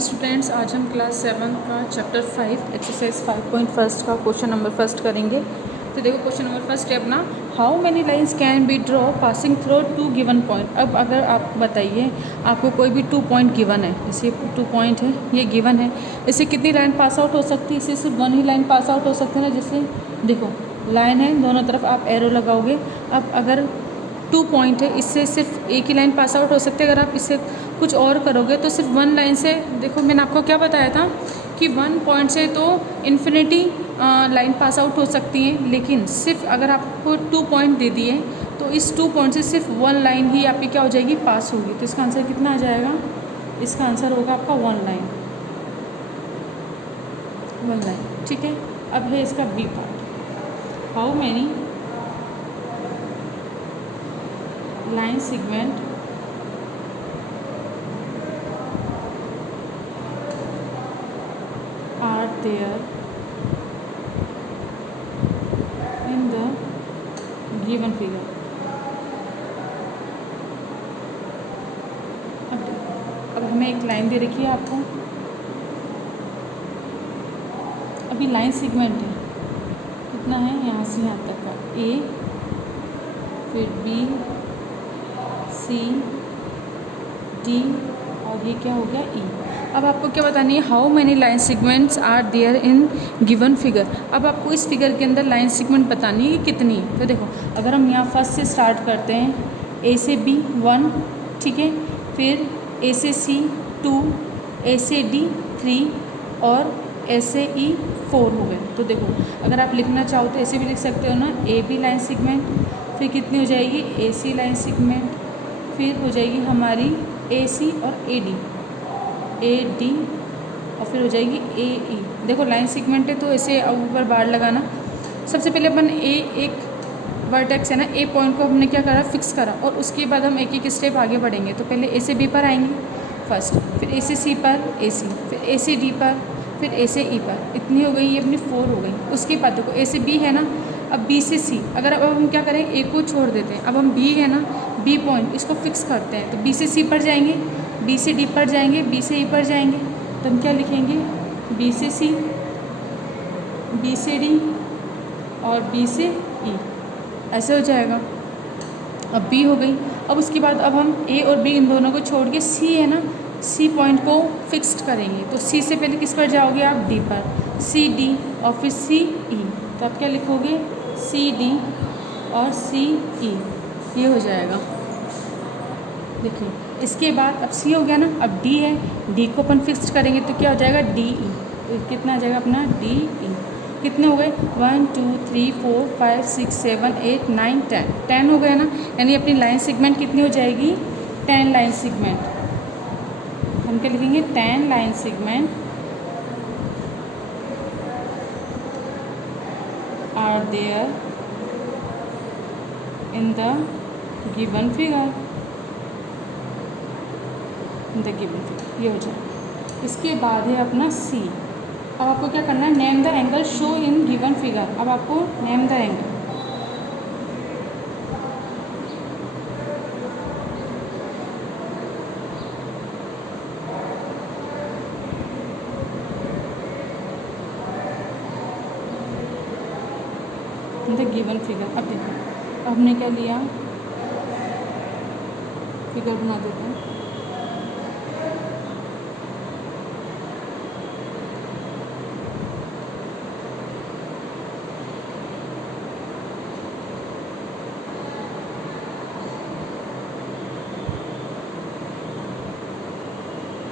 Morning students, आज हम class 7 का चैप्टर 5 एक्सरसाइज 5.1 का क्वेश्चन नंबर फर्स्ट करेंगे। तो देखो क्वेश्चन नंबर फर्स्ट है अपना, how many lines can be draw passing through 2 given point. अब अगर आप बताइए, आपको कोई भी 2 पॉइंट गिवन है, जैसे 2 पॉइंट है, ये गिवन है, इससे कितनी लाइन पास आउट हो सकती है? इससे सिर्फ 1 ही लाइन पास आउट हो सकती है ना। जैसे देखो लाइन है, दोनों तरफ आप एरो लगाओगे। अब अगर 2 पॉइंट है, इससे सिर्फ एक ही लाइन पास आउट हो सकती है। अगर आप इससे कुछ और करोगे तो सिर्फ 1 लाइन से, देखो मैंने आपको क्या बताया था कि 1 पॉइंट से तो इन्फिनिटी लाइन पास आउट हो सकती हैं, लेकिन सिर्फ अगर आपको 2 पॉइंट दे दिए तो इस 2 पॉइंट से सिर्फ 1 लाइन ही आपकी क्या हो जाएगी, पास होगी। तो इसका आंसर कितना आ जाएगा? इसका आंसर होगा आपका 1 लाइन, 1 लाइन। ठीक है, अब है इसका B part, how many line segment are there in the given figure। अब हमें एक लाइन दे रखी है आपको, अभी लाइन सेगमेंट है, कितना है यहाँ से यहाँ तक का, ए, फिर बी, सी, डी, और ये क्या हो गया, ई। अब आपको क्या बतानी है, how many line segments are there in given figure. अब आपको इस फिगर के अंदर लाइन सेगमेंट बतानी है कि कितनी है। तो देखो अगर हम यहाँ फर्स्ट से स्टार्ट करते हैं, ए से बी 1, ठीक है, फिर ए से सी 2, ए से डी 3 और ए से ई 4 हो गए। तो देखो अगर आप लिखना चाहो तो ऐसे भी लिख सकते हो ना, ए बी लाइन सेगमेंट, फिर कितनी हो जाएगी, ए सी लाइन सेगमेंट, फिर हो जाएगी हमारी ए सी और ए डी, ए डी, और फिर हो जाएगी ए ई। देखो लाइन सेगमेंट है तो ऐसे ऊपर बार लगाना। सबसे पहले अपन एक वर्टेक्स है ना, ए पॉइंट को हमने क्या करा, फिक्स करा, और उसके बाद हम एक एक स्टेप आगे बढ़ेंगे। तो पहले ए से बी पर आएंगे फर्स्ट, फिर ए से सी पर ए सी, फिर ए से डी पर, फिर ए से ई पर। इतनी हो गई, ये अपनी 4 हो गई। उसके बाद देखो ए से बी है ना, अब बी से सी, अगर अब हम क्या करें, ए को छोड़ देते हैं, अब हम बी है ना, बी पॉइंट इसको फिक्स करते हैं। तो बी से सी पर जाएंगे, बी से डी पर जाएंगे, बी से ई पर जाएंगे। तो हम क्या लिखेंगे, बी से सी, बी से डी और बी से ई, ऐसे हो जाएगा। अब बी हो गई। अब उसके बाद अब हम ए और बी इन दोनों को छोड़ के सी है ना, सी पॉइंट को फिक्स्ड करेंगे। तो सी से पहले किस पर जाओगे आप, डी पर, सी डी और फिर सी ई। तो आप क्या लिखोगे, सी डी और सी ई, ये हो जाएगा। देखिए इसके बाद अब सी हो गया ना, अब डी है, डी को अपन फिक्स्ड करेंगे तो क्या हो जाएगा, डी ई। तो कितना आ जाएगा अपना, डी ई। कितने हो गए, 1 2 3 4 5 6 7 8 9 10, 10 हो गया ना। यानी अपनी लाइन सेगमेंट कितनी हो जाएगी, 10 लाइन सेगमेंट। हम क्या लिखेंगे, 10 line segment are there in the given figure, in the given figure, ये हो जाए। इसके बाद है अपना सी। अब आपको क्या करना है, name the angle show in given figure. अब आपको name the angle, in the given figure. अब देखो अब हमने क्या लिया, फिगर बना देते हैं।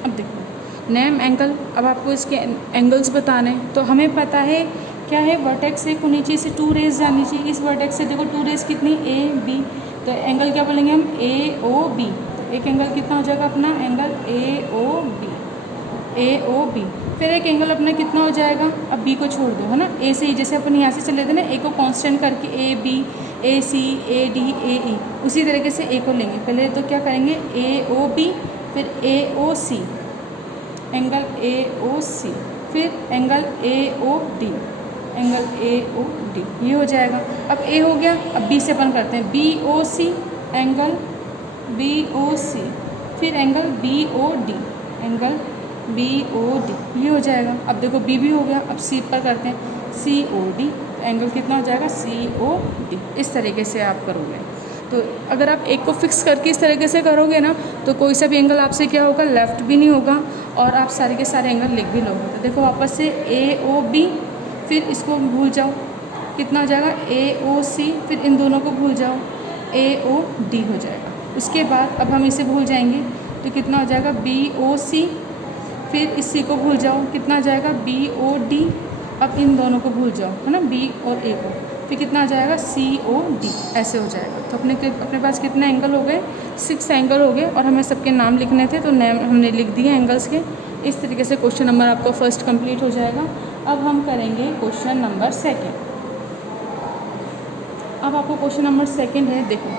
अब देखो नेम एंगल, अब आपको इसके एंगल्स बताने हैं। तो हमें पता है क्या है, वर्टेक्स से को नीचे से 2 रेज जानी चाहिए। इस वर्टेक्स से देखो 2 रेज कितनी, ए बी, तो एंगल क्या बोलेंगे हम, ए ओ बी। तो एक एंगल कितना हो जाएगा अपना, angle A O B, A O B. फिर एक एंगल अपना कितना हो जाएगा, अब बी को छोड़ दो है ना, ए से ही, जैसे अपन यहाँ से चले थे ना, ए को कांस्टेंट करके A B, A C, A D, ए ई, उसी तरीके से ए को लेंगे। पहले तो क्या करेंगे, ए ओ बी, फिर ए O C, angle A O C, फिर angle A O D, angle A O D, ये हो जाएगा। अब ए हो गया, अब बी से अपन करते हैं, B O C, angle B O C, फिर angle B O D, angle BOD, ये हो जाएगा। अब देखो B भी हो गया, अब C पर करते हैं COD, एंगल कितना हो जाएगा COD। इस तरीके से आप करोगे। तो अगर आप एक को फिक्स करके इस तरीके से करोगे ना, तो कोई सा भी एंगल आपसे क्या होगा, लेफ़्ट भी नहीं होगा, और आप सारे के सारे एंगल लिख भी लोगे। तो देखो वापस से AOB, फिर इसको भूल जाओ, कितना हो जाएगा AOC, फिर इन दोनों को भूल जाओ, AOD हो जाएगा। उसके बाद अब हम इसे भूल जाएंगे, तो कितना हो जाएगा BOC, फिर इसी को भूल जाओ, कितना आ जाएगा BOD। अब इन दोनों को भूल जाओ, है ना, B और A को, फिर कितना आ जाएगा COD, ऐसे हो जाएगा। तो अपने पास कितने एंगल हो गए, 6 एंगल हो गए, और हमें सबके नाम लिखने थे, तो नेम हमने लिख दिए एंगल्स के। इस तरीके से क्वेश्चन नंबर आपका फर्स्ट कंप्लीट हो जाएगा। अब हम करेंगे क्वेश्चन नंबर सेकेंड। अब आपको क्वेश्चन नंबर सेकेंड है, देखो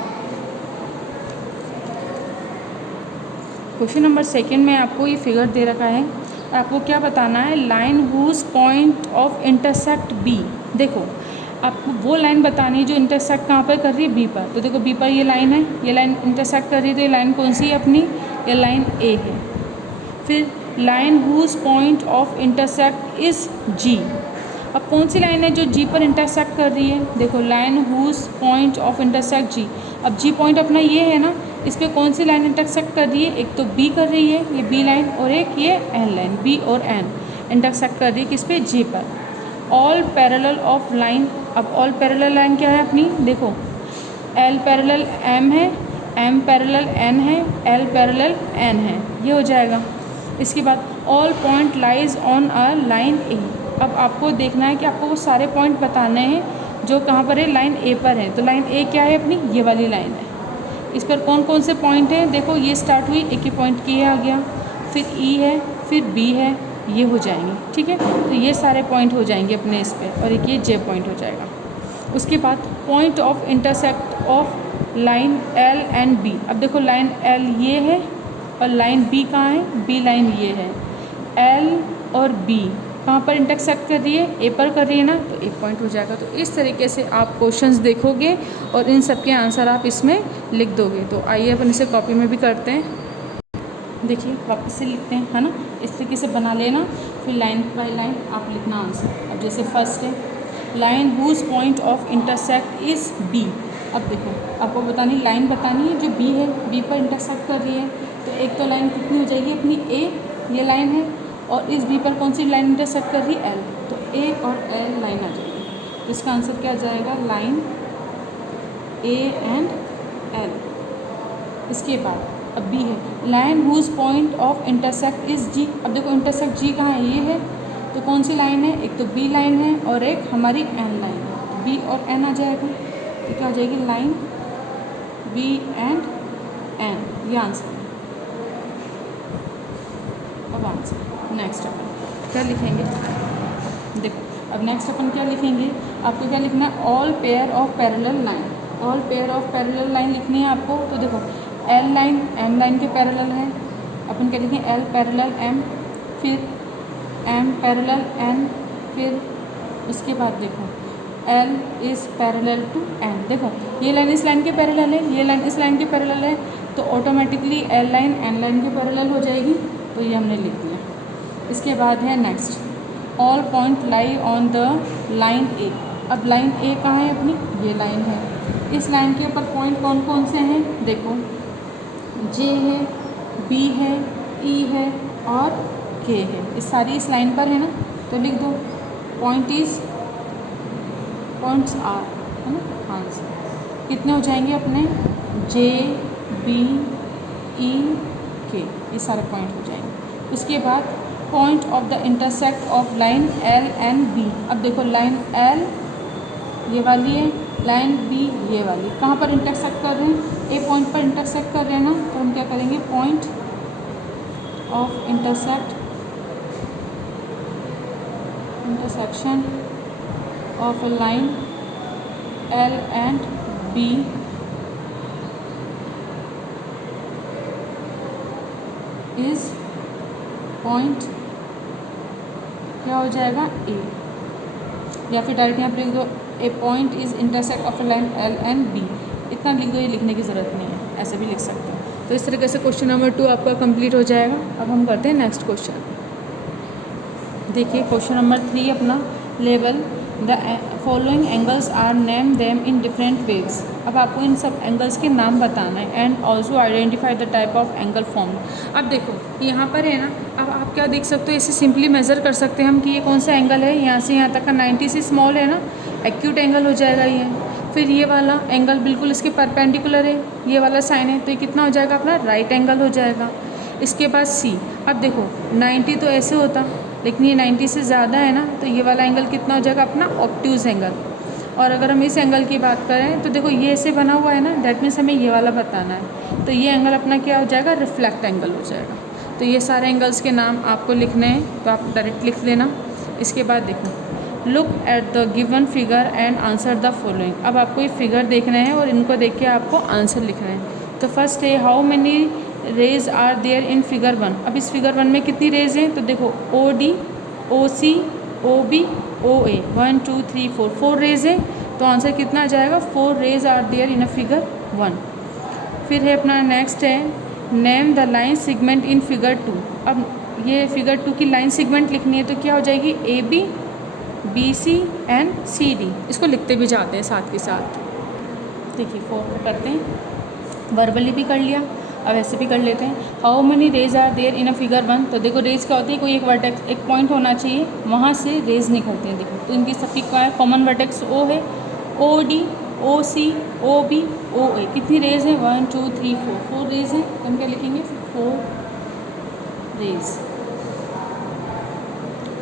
क्वेश्चन नंबर सेकेंड में आपको ये फिगर दे रखा है, आपको क्या बताना है, line whose point of intersect B। देखो आपको वो लाइन बतानी है जो इंटरसेक्ट कहाँ पर कर रही है, B पर। तो देखो B पर ये लाइन है, ये लाइन इंटरसेक्ट कर रही है, तो ये लाइन कौन सी है अपनी, ये लाइन A है। फिर line whose point of intersect is G। अब कौन सी लाइन है जो G पर इंटरसेक्ट कर रही है, देखो line whose point of intersect G। अब G पॉइंट अपना ये है ना, इस पर कौन सी लाइन इंटरसेक्ट कर रही है, एक तो B कर रही है, ये B लाइन, और एक ये N लाइन, B और N इंटरसेक्ट कर रही है किस पे, G पर। ऑल पैरेलल ऑफ लाइन, अब ऑल पैरेलल लाइन क्या है अपनी, देखो L पैरेलल M है, M पैरेलल N है, L पैरेलल N है, ये हो जाएगा। इसके बाद all point lies on a line A। अब आपको देखना है कि आपको वो सारे पॉइंट बताने हैं जो कहाँ पर है, लाइन A पर है। तो लाइन A क्या है अपनी, ये वाली लाइन है। इस पर कौन कौन से पॉइंट हैं, देखो ये स्टार्ट हुई, एक ही पॉइंट K आ गया, फिर E है, फिर B है, ये हो जाएंगे, ठीक है। तो ये सारे पॉइंट हो जाएंगे अपने इस पर, और एक ये J पॉइंट हो जाएगा। उसके बाद point of intersect of line L and B। अब देखो लाइन L ये है, और लाइन B कहाँ है, B लाइन ये है। L और B कहाँ पर इंटरसेक्ट कर रही है, A पर कर रही है ना, तो एक पॉइंट हो जाएगा। तो इस तरीके से आप क्वेश्चंस देखोगे और इन सब के आंसर आप इसमें लिख दोगे। तो आइए अपन इसे कॉपी में भी करते हैं, देखिए वापस से लिखते हैं, है ना, इस तरीके से बना लेना, फिर लाइन बाय लाइन आप लिखना आंसर। अब जैसे फर्स्ट है, line whose point of intersect is B। अब देखो आपको बतानी, लाइन बतानी है जो B है, B पर इंटरसेक्ट कर रही है। तो एक तो लाइन कितनी हो जाएगी अपनी A, ये लाइन है, और इस B पर कौन सी लाइन इंटरसेक्ट कर रही है, L। तो A और L लाइन आ जाएगी। तो इसका आंसर क्या आ जाएगा, लाइन A एंड L। इसके बाद अब B है, line whose point of intersect is G। अब देखो इंटरसेक्ट G कहाँ है, ये है, तो कौन सी लाइन है, एक तो B लाइन है और एक हमारी N लाइन है। B और N आ जाएगा, तो क्या आ जाएगी, लाइन B एंड N, ये आंसर है। अब आंसर नेक्स्ट अपन क्या लिखेंगे, देखो अब नेक्स्ट अपन क्या लिखेंगे, आपको क्या लिखना है, all pair of parallel line. All pair of parallel line लिखनी है आपको। तो देखो L लाइन M लाइन के पैरेलल है, अपन क्या लिखेंगे, L पैरेलल M, फिर M पैरेलल N, फिर उसके बाद देखो L is parallel to N। देखो ये लाइन इस लाइन के पैरेलल है, ये लाइन इस लाइन के पैरेलल है, तो automatically L line N line के पैरेलल हो जाएगी। तो ये हमने लिख दिया। इसके बाद है next, all point lie on the line A। अब लाइन A कहाँ है अपनी, ये लाइन है। इस लाइन के ऊपर पॉइंट कौन कौन से हैं, देखो J है, B है, E है और K है। इस सारी इस लाइन पर है ना, तो लिख दो पॉइंट्स आर, है ना आंसर। कितने हो जाएंगे अपने, J B E K, ये सारे पॉइंट हो जाएंगे। उसके बाद point of the intersect of line L and B। अब देखो लाइन L ये वाली है, लाइन B ये वाली, कहाँ पर इंटरसेक्ट कर रहे हैं, A पॉइंट पर इंटरसेक्ट कर रहे हैं ना, तो हम क्या करेंगे, point of intersection of a line L and B is point क्या हो जाएगा, A। या फिर डायरेक्ट यहाँ पर लिख दो, A point is intersect of a line L and B। इतना लिख दो, ये लिखने की ज़रूरत नहीं है, ऐसे भी लिख सकते हो। तो इस तरीके से क्वेश्चन नंबर 2 आपका कंप्लीट हो जाएगा। अब हम करते हैं नेक्स्ट क्वेश्चन। देखिए क्वेश्चन नंबर 3 अपना लेवल the following angles are name them in different ways. अब आपको इन सब एंगल्स के नाम बताना है and also identify the type of angle form. अब देखो यहाँ पर है ना, अब आप क्या देख सकते हो, इसे सिंपली मेज़र कर सकते हैं हम कि ये कौन सा एंगल है। यहाँ से यहाँ तक का 90 से स्मॉल है ना, एक्यूट एंगल हो जाएगा ये। फिर ये वाला एंगल बिल्कुल इसके परपेंडिकुलर है, ये वाला साइन है, तो ये कितना हो जाएगा अपना राइट एंगल हो जाएगा। इसके बाद सी, अब देखो 90 तो ऐसे होता, लेकिन ये 90 से ज़्यादा है ना, तो ये वाला एंगल कितना हो जाएगा अपना ऑब्ट्यूज एंगल। और अगर हम इस एंगल की बात करें तो देखो ये ऐसे बना हुआ है ना, डैट मीन्स हमें ये वाला बताना है, तो ये एंगल अपना क्या हो जाएगा, रिफ्लेक्ट एंगल हो जाएगा। तो ये सारे एंगल्स के नाम आपको लिखने हैं, तो आप डायरेक्ट लिख लेना। इसके बाद देखो look at the given figure and answer the following. अब आपको ये फिगर देखना है और इनको देख के आपको आंसर लिखना है। तो फर्स्ट है how many rays are there in figure 1। अब इस फिगर 1 में कितनी रेज हैं, तो देखो OD, OC, OB, OA 1 2 3 4 4 rays है, तो आंसर कितना आ जाएगा 4 rays are there in a figure 1। फिर है अपना नेक्स्ट है name the line segment in figure 2। अब ये फिगर 2 की लाइन सेगमेंट लिखनी है, तो क्या हो जाएगी AB, BC एंड CD। इसको लिखते भी जाते हैं साथ के साथ। देखिए 4 को करते हैं, वर्बली भी कर लिया, अब ऐसे भी कर लेते हैं। How many rays are there in a figure 1। तो देखो रेज क्या होती है, कोई एक वर्टेक्स एक पॉइंट होना चाहिए, वहाँ से रेज निकलते हैं। देखो तो इनकी सबकी क्या है, कॉमन वर्टेक्स O है, OD, OC, OB, OA। कितनी रेज है 1 2 3 4 4 रेज है, तो हम क्या लिखेंगे 4 रेज।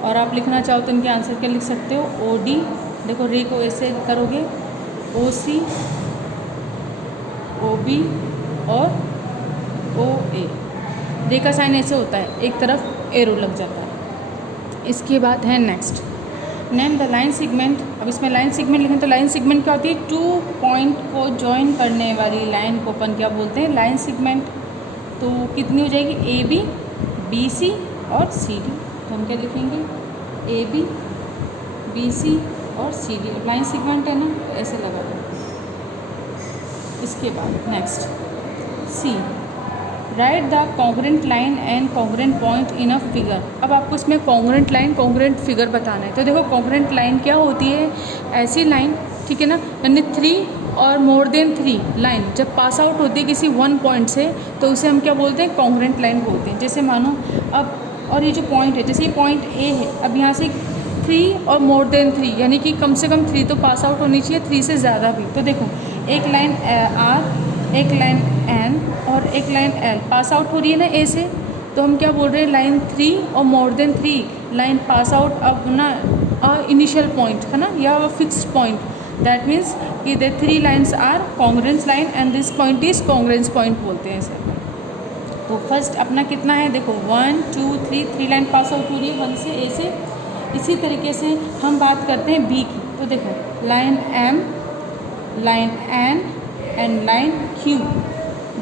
और आप लिखना चाहो तो इनके आंसर क्या लिख सकते हो, OD, देखो रे को ऐसे करोगे, OC, OB और OA। रे का साइन ऐसे होता है, एक तरफ एरो लग जाता है। इसके बाद है next name the line segment. अब इसमें लाइन सेगमेंट लिखें, तो लाइन सेगमेंट क्या होती है, 2 पॉइंट को जॉइन करने वाली लाइन को अपन क्या बोलते हैं, लाइन सेगमेंट। तो कितनी हो जाएगी AB, BC और CD। तो हम क्या लिखेंगे AB, BC और CD। लाइन सेगमेंट है ना, तो ऐसे लगा दो। इसके बाद next C, right the congruent line and congruent point in a figure. अब आपको इसमें कॉन्ग्रेंट लाइन कॉन्ग्रेंट फिगर बताना है। तो देखो कॉन्ग्रेंट लाइन क्या होती है, ऐसी लाइन, ठीक है ना, यानी 3 और मोर देन 3 लाइन जब पास आउट होती है किसी 1 पॉइंट से, तो उसे हम क्या बोलते हैं, कॉन्ग्रेंट लाइन बोलते हैं। जैसे मानो अब, और ये जो पॉइंट है, जैसे ये पॉइंट A है, अब यहाँ से 3 और मोर देन 3 यानी कि कम से कम 3 तो पास आउट होनी चाहिए, 3 से ज़्यादा भी। तो देखो एक लाइन R, एक लाइन N और एक लाइन L पास आउट हो रही है ना A से, तो हम क्या बोल रहे हैं, लाइन 3 और more than 3 line pass out अब ना इनिशियल पॉइंट है ना, या फिक्स्ड पॉइंट। दैट मीन्स कि the 3 lines are congruence line and this point is congruence point बोलते हैं इसे। तो फर्स्ट अपना कितना है, देखो 1 2 3 लाइन पास आउट हो रही है 1 से A से। इसी तरीके से हम बात करते हैं B की। तो देखो line M, line N and line Q.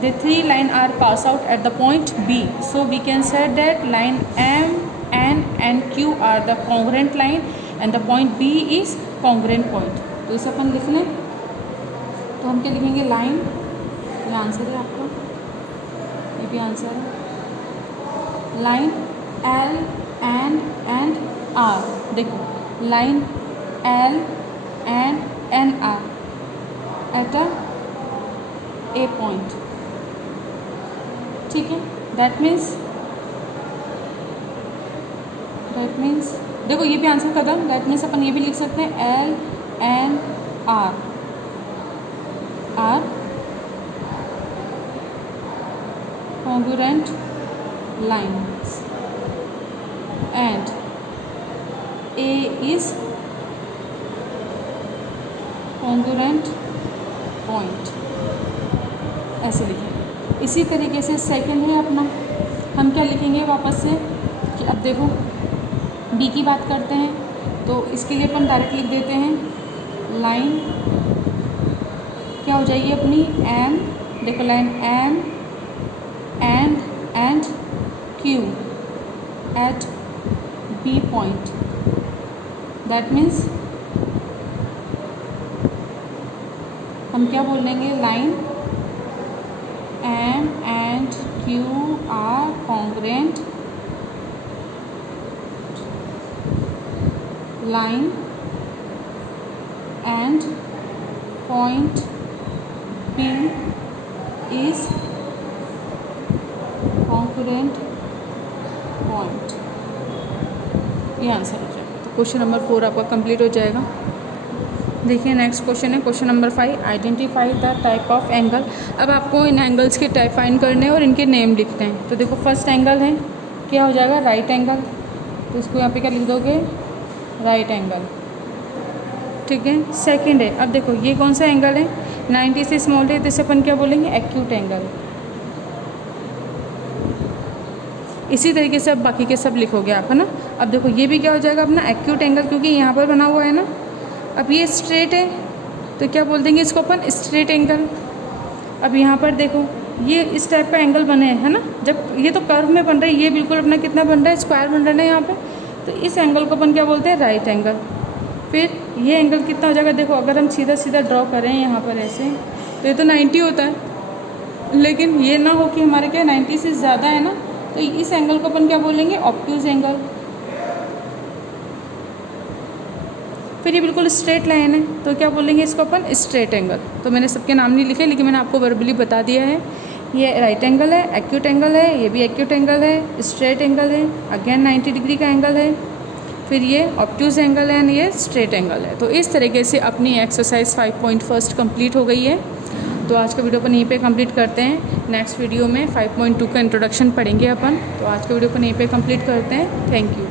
The 3 line are pass out at the point B. So we can say that line M, N and Q are the congruent line and the point B is congruent point. तो इसे अपन लिख लें, तो हम क्या लिखेंगे, line, ये answer है आपका, ये भी आंसर है, line L, N and R। देखो line L, N and R at a point, ठीक है। दैट मीन्स देखो ये भी आंसर कर दो। दैट मीन्स अपन ये भी लिख सकते हैं L, N, R are congruent lines and A is congruent point, ऐसे लिखेंगे। इसी तरीके से सेकंड है अपना, हम क्या लिखेंगे वापस से कि अब देखो बी की बात करते हैं, तो इसके लिए अपन डायरेक्ट लिख देते हैं लाइन क्या हो जाएगी अपनी एम, देखो line M and Q at B point. That means हम क्या बोलेंगे, line M and Q are congruent line and point P is congruent point। ये आंसर हो जाएगा। तो क्वेश्चन नंबर 4 आपका कंप्लीट हो जाएगा। देखिए नेक्स्ट क्वेश्चन है question number 5, identify the type of angle. अब आपको इन एंगल्स के टाइप फाइंड करने हैं और इनके नेम लिखने हैं। तो देखो फर्स्ट एंगल है, क्या हो जाएगा, राइट एंगल। तो इसको यहाँ पे क्या लिख दोगे, राइट एंगल, ठीक है। सेकंड है, अब देखो ये कौन सा एंगल है, 90 से स्मॉल है, तो इसे अपन क्या बोलेंगे, एक्यूट एंगल। इसी तरीके से अब बाकी के सब लिखोगे आप, है ना। अब देखो ये भी क्या हो जाएगा अपना एक्यूट एंगल, क्योंकि यहाँ पर बना हुआ है ना। अब ये स्ट्रेट है तो क्या बोल देंगे इसको अपन, स्ट्रेट एंगल। अब यहाँ पर देखो ये इस टाइप का एंगल बने है ना, जब ये तो कर्व में बन रहा है, ये बिल्कुल अपना कितना बन रहा है, स्क्वायर बन रहा है यहाँ पे, तो इस एंगल को अपन क्या बोलते हैं, राइट एंगल। फिर ये एंगल कितना हो जाएगा, देखो अगर हम सीधा सीधा ड्रॉ करें यहाँ पर ऐसे, तो ये तो 90 होता है, लेकिन ये ना हो कि हमारे क्या 90 से ज़्यादा है ना, तो इस एंगल को अपन क्या बोलेंगे, ऑब्ट्यूज एंगल। फिर ये बिल्कुल स्ट्रेट लाइन है, तो क्या बोलेंगे इसको अपन, स्ट्रेट एंगल। तो मैंने सबके नाम नहीं लिखे, लेकिन मैंने आपको वर्बली बता दिया है। ये राइट एंगल है, एक्यूट एंगल है, ये भी एक्यूट एंगल है, स्ट्रेट एंगल है, अगेन 90 डिग्री का एंगल है, फिर ये ऑब्ट्यूज एंगल है एंड ये स्ट्रेट एंगल है। तो इस तरीके से अपनी एक्सरसाइज 5.1 कंप्लीट हो गई है। तो आज का वीडियो अपन यहीं पे कंप्लीट करते हैं। नेक्स्ट वीडियो में 5.2 का इंट्रोडक्शन पढ़ेंगे अपन। तो आज के वीडियो को यहीं पे कंप्लीट करते हैं। Thank you.